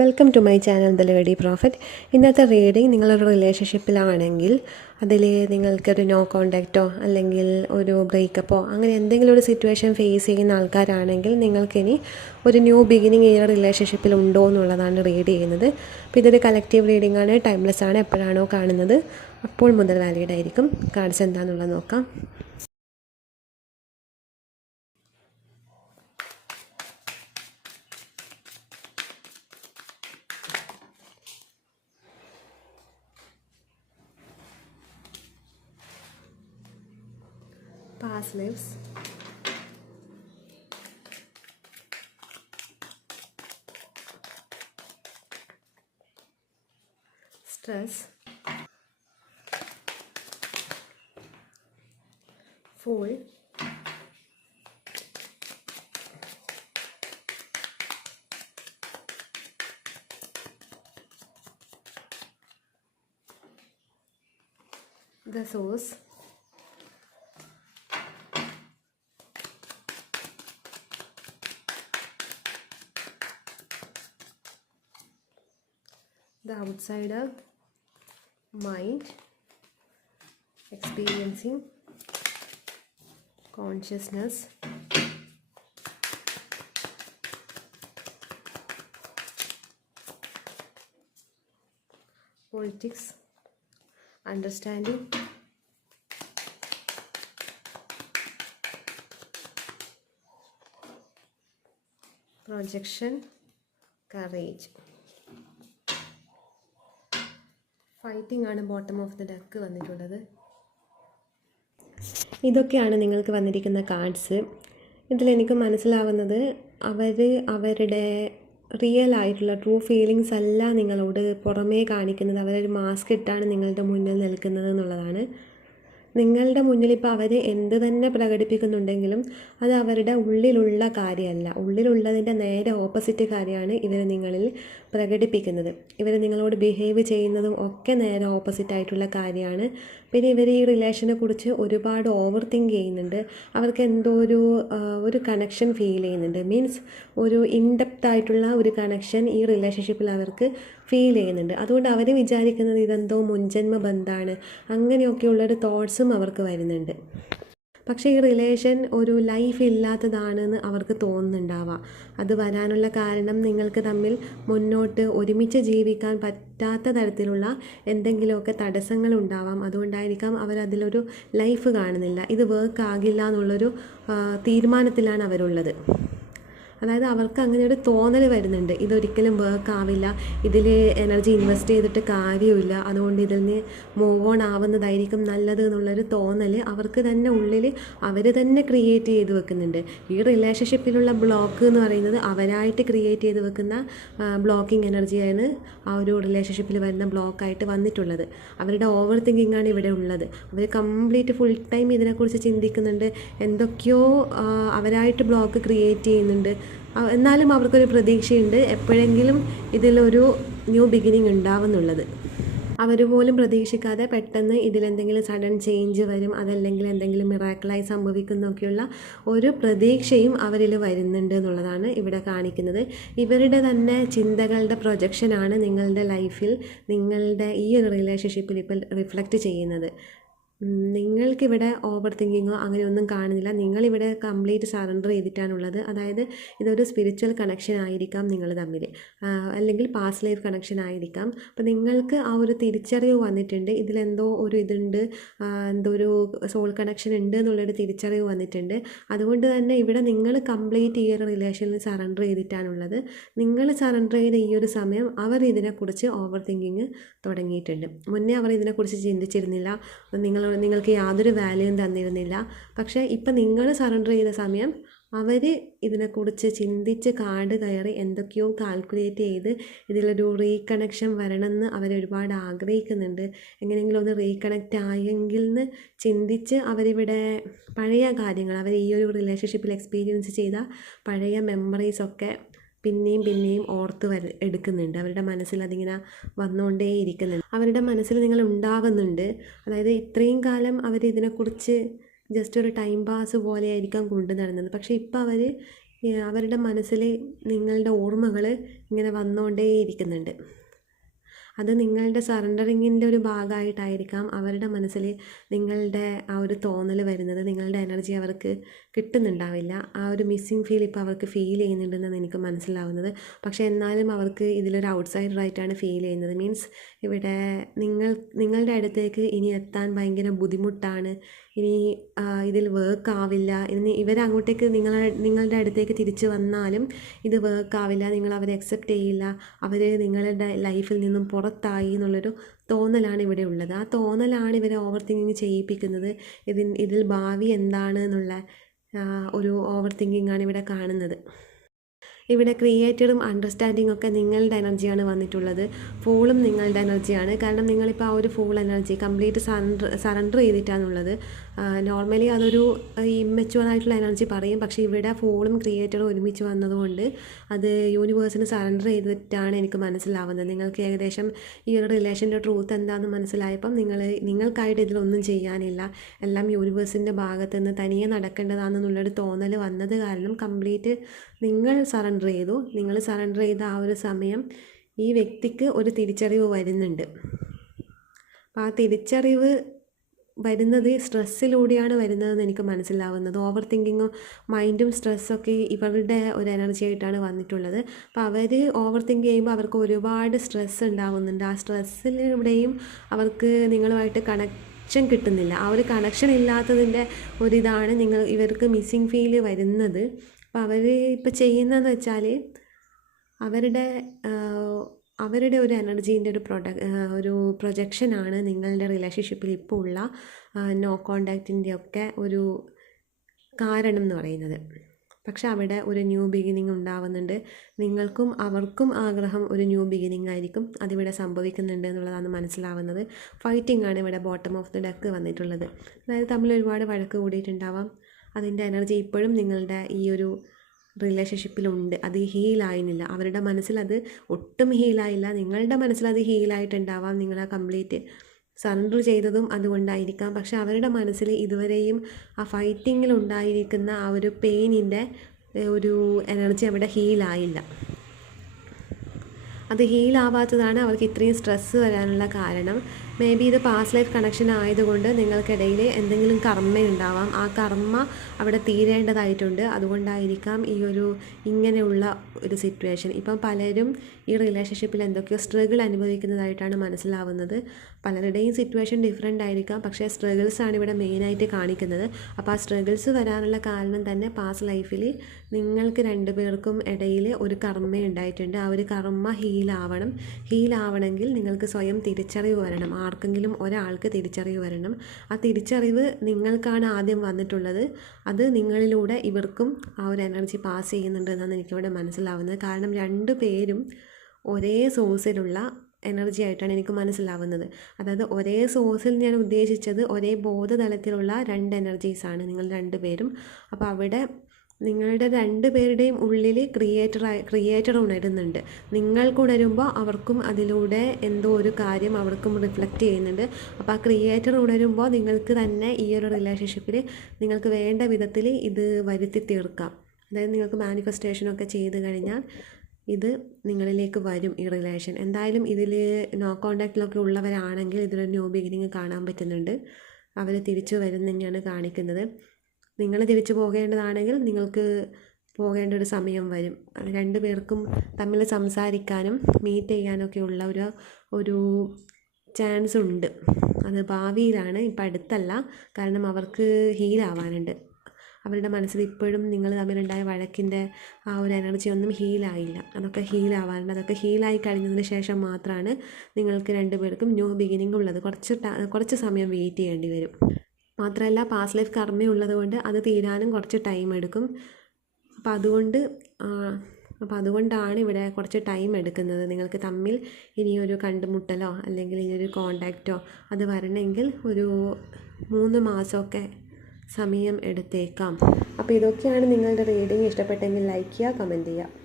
Welcome to my channel the lady prophet. ഇന്നത്തെ reading നിങ്ങളൊരു റിലേഷൻഷിപ്പിലാണെങ്കിൽ അതിൽ നിങ്ങൾക്കൊരു നോ കോണ്ടാക്റ്റോ അല്ലെങ്കിൽ ഒരു ബ്രേക്കപ്പോ അങ്ങനെ എന്തെങ്കിലും ഒരു സിറ്റുവേഷൻ ഫേസ് ചെയ്യുന്ന ആൾക്കാരാണെങ്കിൽ നിങ്ങൾക്കിനി ഒരു ന്യൂ ബിഗിനിങ് ഈ റിലേഷൻഷിപ്പിൽ ഉണ്ടോ എന്നുള്ളതാണ് റീഡ് ചെയ്യുന്നത്. അപ്പോൾ ഇതൊരു കളക്റ്റീവ് റീഡിംഗ് ആണ്, ടൈംലെസ് ആണ്. എപ്പോഴാണോ കാണുന്നത് അപ്പോൾ മുതൽ വാലിഡ് ആയിരിക്കും. കാർഡ്സ് എന്താണെന്നുള്ളത് നോക്കാം. Past lives, stress, fool, the source, the outsider, mind, experiencing, consciousness, politics, understanding, projection, courage. Fighting ആണ് ബോട്ടം ഓഫ് ദ ഡെക്ക് വന്നിട്ടുള്ളത്. ഇതൊക്കെയാണ് നിങ്ങൾക്ക് വന്നിരിക്കുന്ന കാർഡ്സ്. ഇതിലെനിക്ക് മനസ്സിലാവുന്നത് അവരുടെ റിയൽ ആയിട്ടുള്ള ട്രൂ ഫീലിങ്സ് അല്ല നിങ്ങളോട് പുറമേ കാണിക്കുന്നത്. അവരൊരു മാസ്ക് ഇട്ടാണ് നിങ്ങളുടെ മുന്നിൽ നിൽക്കുന്നത് എന്നുള്ളതാണ്. നിങ്ങളുടെ മുന്നിൽ ഇപ്പോൾ അവർ എന്ത് തന്നെ പ്രകടിപ്പിക്കുന്നുണ്ടെങ്കിലും അത് അവരുടെ ഉള്ളിലുള്ള കാര്യമല്ല. ഉള്ളിലുള്ളതിൻ്റെ നേരെ ഓപ്പോസിറ്റ് കാര്യമാണ് ഇവർ നിങ്ങളിൽ പ്രകടിപ്പിക്കുന്നത്. ഇവർ നിങ്ങളോട് ബിഹേവ് ചെയ്യുന്നതും ഒക്കെ നേരെ ഓപ്പോസിറ്റ് ആയിട്ടുള്ള കാര്യമാണ്. പിന്നെ ഇവർ ഈ റിലേഷനെ കുറിച്ച് ഒരുപാട് ഓവർ തിങ്ക് ചെയ്യുന്നുണ്ട്. അവർക്ക് എന്തോ ഒരു കണക്ഷൻ ഫീൽ ചെയ്യുന്നുണ്ട്. മീൻസ് ഒരു ഇൻഡെപ്ത് ആയിട്ടുള്ള ഒരു കണക്ഷൻ ഈ റിലേഷൻഷിപ്പിൽ അവർക്ക് ഫീൽ ചെയ്യുന്നുണ്ട്. അതുകൊണ്ട് അവർ വിചാരിക്കുന്നത് ഇതെന്തോ മുൻജന്മ ബന്ധമാണ്, അങ്ങനെയൊക്കെയുള്ളൊരു തോട്ട്സും അവർക്ക് വരുന്നുണ്ട്. പക്ഷേ ഈ റിലേഷൻ ഒരു ലൈഫ് ഇല്ലാത്തതാണെന്ന് അവർക്ക് തോന്നുന്നുണ്ടാവാം. അത് വരാനുള്ള കാരണം നിങ്ങൾക്ക് തമ്മിൽ മുന്നോട്ട് ഒരുമിച്ച് ജീവിക്കാൻ പറ്റാത്ത തരത്തിലുള്ള എന്തെങ്കിലുമൊക്കെ തടസ്സങ്ങൾ ഉണ്ടാവാം. അതുകൊണ്ടായിരിക്കാം അവരതിലൊരു ലൈഫ് കാണുന്നില്ല. ഇത് വർക്ക് ആകില്ല എന്നുള്ളൊരു തീരുമാനത്തിലാണ് അവരുള്ളത്. അതായത് അവർക്ക് അങ്ങനെ ഒരു തോന്നൽ വരുന്നുണ്ട്, ഇതൊരിക്കലും വർക്ക് ആവില്ല, ഇതിൽ എനർജി ഇൻവെസ്റ്റ് ചെയ്തിട്ട് കാര്യമില്ല, അതുകൊണ്ട് ഇതിൽ നിന്ന് മൂവ് ഓൺ ആവുന്നതായിരിക്കും നല്ലത് എന്നുള്ളൊരു തോന്നൽ അവർക്ക് തന്നെ ഉള്ളിൽ അവർ തന്നെ ക്രിയേറ്റ് ചെയ്ത് വെക്കുന്നുണ്ട്. ഈ റിലേഷൻഷിപ്പിലുള്ള ബ്ലോക്ക് എന്ന് പറയുന്നത് അവരായിട്ട് ക്രിയേറ്റ് ചെയ്ത് വെക്കുന്ന ബ്ലോക്കിംഗ് എനർജിയാണ് ആ ഒരു റിലേഷൻഷിപ്പിൽ വരുന്ന ബ്ലോക്കായിട്ട് വന്നിട്ടുള്ളത്. അവരുടെ ഓവർ തിങ്കിങ് ആണ് ഇവിടെ ഉള്ളത്. അവർ കംപ്ലീറ്റ് ഫുൾ ടൈം ഇതിനെക്കുറിച്ച് ചിന്തിക്കുന്നുണ്ട്, എന്തൊക്കെയോ അവരായിട്ട് ബ്ലോക്ക് ക്രിയേറ്റ് ചെയ്യുന്നുണ്ട്. എന്നാലും അവർക്കൊരു പ്രതീക്ഷയുണ്ട്, എപ്പോഴെങ്കിലും ഇതിലൊരു ന്യൂ ബിഗിനിങ് ഉണ്ടാവുന്നുള്ളത്. അവർ പോലും പ്രതീക്ഷിക്കാതെ പെട്ടെന്ന് ഇതിലെന്തെങ്കിലും സഡൻ ചേഞ്ച് വരും, അതല്ലെങ്കിൽ എന്തെങ്കിലും മിറാക്കിളായി സംഭവിക്കുന്നൊക്കെയുള്ള ഒരു പ്രതീക്ഷയും അവരിൽ വരുന്നുണ്ട് എന്നുള്ളതാണ് ഇവിടെ കാണിക്കുന്നത്. ഇവരുടെ തന്നെ ചിന്തകളുടെ പ്രൊജക്ഷനാണ് നിങ്ങളുടെ ലൈഫിൽ നിങ്ങളുടെ ഈ ഒരു റിലേഷൻഷിപ്പിൽ ഇപ്പോൾ റിഫ്ലക്റ്റ് ചെയ്യുന്നത്. നിങ്ങൾക്കിവിടെ ഓവർ തിങ്കിങ്ങോ അങ്ങനെയൊന്നും കാണുന്നില്ല. നിങ്ങളിവിടെ കംപ്ലീറ്റ് സറണ്ടർ ചെയ്തിട്ടാണുള്ളത്. അതായത് ഇതൊരു സ്പിരിച്വൽ കണക്ഷൻ ആയിരിക്കാം നിങ്ങൾ തമ്മിൽ, അല്ലെങ്കിൽ പാസ്റ്റ് ലൈഫ് കണക്ഷൻ ആയിരിക്കാം. അപ്പോൾ നിങ്ങൾക്ക് ആ ഒരു തിരിച്ചറിവ് വന്നിട്ടുണ്ട്, ഇതിലെന്തോ ഒരു ഇതുണ്ട്, എന്തോ ഒരു സോൾ കണക്ഷൻ ഉണ്ട് എന്നുള്ളൊരു തിരിച്ചറിവ് വന്നിട്ടുണ്ട്. അതുകൊണ്ട് തന്നെ ഇവിടെ നിങ്ങൾ കംപ്ലീറ്റ് ഈ ഒരു റിലേഷനിൽ സറണ്ടർ ചെയ്തിട്ടാണുള്ളത്. നിങ്ങൾ സറണ്ടർ ചെയ്ത ഈ ഒരു സമയം അവർ ഇതിനെക്കുറിച്ച് ഓവർ തിങ്കിങ് തുടങ്ങിയിട്ടുണ്ട്. മുന്നേ അവർ ഇതിനെക്കുറിച്ച് ചിന്തിച്ചിരുന്നില്ല, നിങ്ങൾക്ക് യാതൊരു വാല്യൂയും തന്നിരുന്നില്ല. പക്ഷേ ഇപ്പം നിങ്ങൾ സറണ്ടർ ചെയ്ത സമയം അവർ ഇതിനെക്കുറിച്ച് ചിന്തിച്ച് കാട് കയറി എന്തൊക്കെയോ കാൽക്കുലേറ്റ് ചെയ്ത് ഇതിലൊരു റീകണക്ഷൻ വരണമെന്ന് അവരൊരുപാട് ആഗ്രഹിക്കുന്നുണ്ട്. എങ്ങനെയെങ്കിലും ഒന്ന് റീകണക്റ്റ് ആയെങ്കിൽ എന്ന് ചിന്തിച്ച് അവരിവിടെ പഴയ കാര്യങ്ങൾ, അവർ ഈ ഒരു റിലേഷൻഷിപ്പിൽ എക്സ്പീരിയൻസ് ചെയ്ത പഴയ മെമ്മറീസൊക്കെ പിന്നെയും ഓർത്ത് എടുക്കുന്നുണ്ട്. അവരുടെ മനസ്സിൽ അതിങ്ങനെ വന്നുകൊണ്ടേയിരിക്കുന്നുണ്ട്. അവരുടെ മനസ്സിൽ നിങ്ങൾ ഉണ്ടാകുന്നുണ്ട്. അതായത് ഇത്രയും കാലം അവർ ഇതിനെക്കുറിച്ച് ജസ്റ്റ് ഒരു ടൈം പാസ് പോലെയായിരിക്കാം കൊണ്ടു നടന്നത്. പക്ഷേ ഇപ്പോൾ അവർ അവരുടെ മനസ്സിൽ നിങ്ങളുടെ ഓർമ്മകൾ ഇങ്ങനെ വന്നുകൊണ്ടേയിരിക്കുന്നുണ്ട്. അത് നിങ്ങളുടെ സറണ്ടറിങ്ങിൻ്റെ ഒരു ഭാഗമായിട്ടായിരിക്കാം അവരുടെ മനസ്സിൽ നിങ്ങളുടെ ആ ഒരു തോന്നൽ വരുന്നത്. നിങ്ങളുടെ എനർജി അവർക്ക് കിട്ടുന്നുണ്ടാവില്ല. ആ ഒരു മിസ്സിങ് ഫീൽ ഇപ്പോൾ അവർക്ക് ഫീൽ ചെയ്യുന്നുണ്ടെന്നാണ് എനിക്ക് മനസ്സിലാവുന്നത്. പക്ഷേ എന്നാലും അവർക്ക് ഇതിലൊരു ഔട്ട്സൈഡറായിട്ടാണ് ഫീൽ ചെയ്യുന്നത്. മീൻസ് ഇവിടെ നിങ്ങളുടെ അടുത്തേക്ക് ഇനി എത്താൻ ഭയങ്കര ബുദ്ധിമുട്ടാണ്. ഇനി ഇതിൽ വർക്ക് ആവില്ല. ഇനി ഇവരങ്ങോട്ടേക്ക് നിങ്ങളുടെ അടുത്തേക്ക് തിരിച്ച് വന്നാലും ഇത് വർക്ക് ആവില്ല. നിങ്ങൾ അവരെ അക്സെപ്റ്റ് ചെയ്യില്ല. അവർ നിങ്ങളുടെ ലൈഫിൽ നിന്നും പുറത്തായി എന്നുള്ളൊരു തോന്നലാണ് ഇവിടെ ഉള്ളത്. ആ തോന്നലാണ് ഇവരെ ഓവർ തിങ്കിങ് ചെയ്യിപ്പിക്കുന്നത്. ഇതിൽ ഭാവി എന്താണ് എന്നുള്ള ഒരു ഓവർ തിങ്കിങ് ആണ് ഇവിടെ കാണുന്നത്. ഇവിടെ ക്രിയേറ്ററും അണ്ടർസ്റ്റാൻഡിങ്ങും ഒക്കെ നിങ്ങളുടെ എനർജിയാണ് വന്നിട്ടുള്ളത്. ഫൂളും നിങ്ങളുടെ എനർജിയാണ്. കാരണം നിങ്ങളിപ്പോൾ ആ ഒരു ഫൂൾ എനർജി കംപ്ലീറ്റ് സറണ്ടർ ചെയ്തിട്ടാണുള്ളത്. നോർമലി അതൊരു ഇമ്മച്വർ ആയിട്ടുള്ള എനർജി പറയും. പക്ഷേ ഇവിടെ ഫൂളും ക്രിയേറ്ററും ഒരുമിച്ച് വന്നതുകൊണ്ട് അത് യൂണിവേഴ്സിന് സറണ്ടർ ചെയ്തിട്ടാണ് എനിക്ക് മനസ്സിലാവുന്നത്. നിങ്ങൾക്ക് ഏകദേശം ഈ ഒരു റിലേഷൻ്റെ ട്രൂത്ത് എന്താണെന്ന് മനസ്സിലായപ്പം നിങ്ങൾക്കായിട്ട് ഇതിലൊന്നും ചെയ്യാനില്ല, എല്ലാം യൂണിവേഴ്സിൻ്റെ ഭാഗത്ത് നിന്ന് തനിയെ നടക്കേണ്ടതാണെന്നുള്ളൊരു തോന്നൽ വന്നത് കാരണം കംപ്ലീറ്റ് നിങ്ങൾ സറണ്ടർ ചെയ്തു. നിങ്ങൾ സറണ്ടർ ചെയ്ത ആ ഒരു സമയം ഈ വ്യക്തിക്ക് ഒരു തിരിച്ചറിവ് വരുന്നുണ്ട്. അപ്പോൾ ആ തിരിച്ചറിവ് വരുന്നത് സ്ട്രെസ്സിലൂടെയാണ് വരുന്നതെന്ന് എനിക്ക് മനസ്സിലാവുന്നത്. ഓവർ തിങ്കിങ്ങും മൈൻഡും സ്ട്രെസ്സൊക്കെ ഇവരുടെ ഒരു എനർജി ആയിട്ടാണ് വന്നിട്ടുള്ളത്. അപ്പോൾ അവർ ഓവർ തിങ്ക് ചെയ്യുമ്പോൾ അവർക്ക് ഒരുപാട് സ്ട്രെസ്സ് ഉണ്ടാവുന്നുണ്ട്. ആ സ്ട്രെസ്സിലൂടെയും അവർക്ക് നിങ്ങളുമായിട്ട് കണക്ഷൻ കിട്ടുന്നില്ല. ആ ഒരു കണക്ഷൻ ഇല്ലാത്തതിൻ്റെ ഒരിതാണ് ഇവർക്ക് മിസ്സിങ് ഫീൽ വരുന്നത്. അപ്പോൾ അവർ ഇപ്പോൾ ചെയ്യുന്നതെന്ന് വെച്ചാൽ അവരുടെ ഒരു എനർജീൻ്റെ ഒരു പ്രൊജക്ഷനാണ് നിങ്ങളുടെ റിലേഷൻഷിപ്പിൽ ഇപ്പോൾ ഉള്ള നോ കോണ്ടാക്റ്റിൻ്റെ ഒക്കെ ഒരു കാരണം എന്ന് പറയുന്നത്. പക്ഷെ അവിടെ ഒരു ന്യൂ ബിഗിനിങ് ഉണ്ടാവുന്നുണ്ട്. നിങ്ങൾക്കും അവർക്കും ആഗ്രഹം ഒരു ന്യൂ ബിഗിനിങ് ആയിരിക്കും. അതിവിടെ സംഭവിക്കുന്നുണ്ട് എന്നുള്ളതാണ് മനസ്സിലാവുന്നത്. ഫൈറ്റിംഗ് ആണ് ഇവിടെ ബോട്ടം ഓഫ് ദി ഡെക്ക് വന്നിട്ടുള്ളത്. അതായത് തമ്മിൽ ഒരുപാട് വഴക്ക് കൂടിയിട്ടുണ്ടാവാം. അതിൻ്റെ എനർജി ഇപ്പോഴും നിങ്ങളുടെ ഈ ഒരു റിലേഷൻഷിപ്പിലുണ്ട്. അത് ഹീലായിരുന്നില്ല. അവരുടെ മനസ്സിൽ അത് ഒട്ടും ഹീലായില്ല. നിങ്ങളുടെ മനസ്സിൽ അത് ഹീലായിട്ടുണ്ടാവാം. നിങ്ങൾ ആ കംപ്ലീറ്റ് സറണ്ടർ ചെയ്തതും അതുകൊണ്ടായിരിക്കാം. പക്ഷെ അവരുടെ മനസ്സിൽ ഇതുവരെയും ആ ഫൈറ്റിങ്ങിൽ ഉണ്ടായിരിക്കുന്ന ആ ഒരു പെയിനിൻ്റെ ഒരു എനർജി അവിടെ ഹീലായില്ല. അത് ഹീലാവാത്തതാണ് അവർക്ക് ഇത്രയും സ്ട്രെസ്സ് വരാനുള്ള കാരണം. മേ ബി ഇത് പാസ്റ്റ് ലൈഫ് കണക്ഷൻ ആയതുകൊണ്ട് നിങ്ങൾക്കിടയിൽ എന്തെങ്കിലും കർമ്മ ഉണ്ടാവാം. ആ കർമ്മ അവിടെ തീരേണ്ടതായിട്ടുണ്ട്. അതുകൊണ്ടായിരിക്കാം ഇങ്ങനെയുള്ള ഒരു സിറ്റുവേഷൻ. ഇപ്പം പലരും ഈ റിലേഷൻഷിപ്പിൽ എന്തൊക്കെയോ സ്ട്രഗിൾ അനുഭവിക്കുന്നതായിട്ടാണ് മനസ്സിലാവുന്നത്. പലരുടെയും സിറ്റുവേഷൻ ഡിഫറെൻ്റ് ആയിരിക്കാം. പക്ഷേ സ്ട്രഗിൾസാണ് ഇവിടെ മെയിനായിട്ട് കാണിക്കുന്നത്. അപ്പോൾ ആ സ്ട്രഗിൾസ് വരാനുള്ള കാരണം തന്നെ പാസ്റ്റ് ലൈഫിൽ നിങ്ങൾക്ക് രണ്ടുപേർക്കും ഇടയിൽ ഒരു കർമ്മ ഉണ്ടായിട്ടുണ്ട്. ആ ഒരു കർമ്മ ഹീലാവണമെങ്കിൽ നിങ്ങൾക്ക് സ്വയം തിരിച്ചറിവ് വരണം. ആർക്കെങ്കിലും ഒരാൾക്ക് തിരിച്ചറിവ് വരണം. ആ തിരിച്ചറിവ് നിങ്ങൾക്കാണ് ആദ്യം വന്നിട്ടുള്ളത്. അത് നിങ്ങളിലൂടെ ഇവർക്കും ആ ഒരു എനർജി പാസ് ചെയ്യുന്നുണ്ട് എന്നാണ് എനിക്കിവിടെ മനസ്സിലാവുന്നത്. കാരണം രണ്ടു പേരും ഒരേ സോഴ്സിലുള്ള എനർജി ആയിട്ടാണ് എനിക്ക് മനസ്സിലാവുന്നത്. അതായത് ഒരേ സോഴ്സിൽ ഞാൻ ഉദ്ദേശിച്ചത് ഒരേ ബോധതലത്തിലുള്ള രണ്ട് എനർജീസാണ് നിങ്ങൾ രണ്ടുപേരും. അപ്പോൾ അവിടെ നിങ്ങളുടെ രണ്ടുപേരുടെയും ഉള്ളിൽ ക്രിയേറ്റർ ഉണരുന്നുണ്ട്. നിങ്ങൾക്ക് ഉണരുമ്പോൾ അവർക്കും അതിലൂടെ എന്തോ ഒരു കാര്യം അവർക്കും റിഫ്ലക്റ്റ് ചെയ്യുന്നുണ്ട്. അപ്പോൾ ആ ക്രിയേറ്റർ ഉണരുമ്പോൾ നിങ്ങൾക്ക് തന്നെ ഈ ഒരു റിലേഷൻഷിപ്പിൽ നിങ്ങൾക്ക് വേണ്ട വിധത്തിൽ ഇത് വരുത്തി തീർക്കാം. അതായത് നിങ്ങൾക്ക് മാനിഫെസ്റ്റേഷനൊക്കെ ചെയ്ത് കഴിഞ്ഞാൽ ഇത് നിങ്ങളിലേക്ക് വരും ഈ റിലേഷൻ. എന്തായാലും ഇതിൽ നോ കോണ്ടാക്റ്റിലൊക്കെ ഉള്ളവരാണെങ്കിൽ ഇതിലൊരു ന്യൂ ബിഗിനിങ് കാണാൻ പറ്റുന്നുണ്ട്. അവർ തിരിച്ചു വരും തന്നെയാണ് കാണിക്കുന്നത്. നിങ്ങൾ തിരിച്ചു പോകേണ്ടതാണെങ്കിൽ നിങ്ങൾക്ക് പോകേണ്ട ഒരു സമയം വരും. രണ്ടു പേർക്കും തമ്മിൽ സംസാരിക്കാനും മീറ്റ് ചെയ്യാനൊക്കെ ഉള്ള ഒരു ചാൻസ് ഉണ്ട്. അത് ഭാവിയിലാണ്, ഇപ്പം അടുത്തല്ല. കാരണം അവർക്ക് ഹീലാവാനുണ്ട്. അവരുടെ മനസ്സിൽ ഇപ്പോഴും നിങ്ങൾ തമ്മിലുണ്ടായ വഴക്കിൻ്റെ ആ ഒരു എനർജി ഒന്നും ഹീലായില്ല. അതൊക്കെ ഹീലാവാനുണ്ട്. അതൊക്കെ ഹീലായി കഴിഞ്ഞതിന് ശേഷം മാത്രമാണ് നിങ്ങൾക്ക് രണ്ടുപേർക്കും ന്യൂ ബിഗിനിങ് ഉള്ളത്. കുറച്ച് സമയം വെയിറ്റ് ചെയ്യേണ്ടി വരും. മാത്രമല്ല പാസ്റ്റ് ലൈഫ് കർമ്മയുള്ളത് കൊണ്ട് അത് തീരാനും കുറച്ച് ടൈം എടുക്കും. അപ്പോൾ അതുകൊണ്ടാണ് ഇവിടെ കുറച്ച് ടൈം എടുക്കുന്നത്. നിങ്ങൾക്ക് തമ്മിൽ ഇനിയൊരു കണ്ടുമുട്ടലോ അല്ലെങ്കിൽ ഇനിയൊരു കോണ്ടാക്റ്റോ അത് വരണമെങ്കിൽ ഒരു 3 മാസമൊക്കെ സമയം എടുത്തേക്കാം. അപ്പോൾ ഇതൊക്കെയാണ് നിങ്ങളുടെ റീഡിങ്. ഇഷ്ടപ്പെട്ടെങ്കിൽ ലൈക്ക് ചെയ്യുക, കമൻറ്റ് ചെയ്യുക.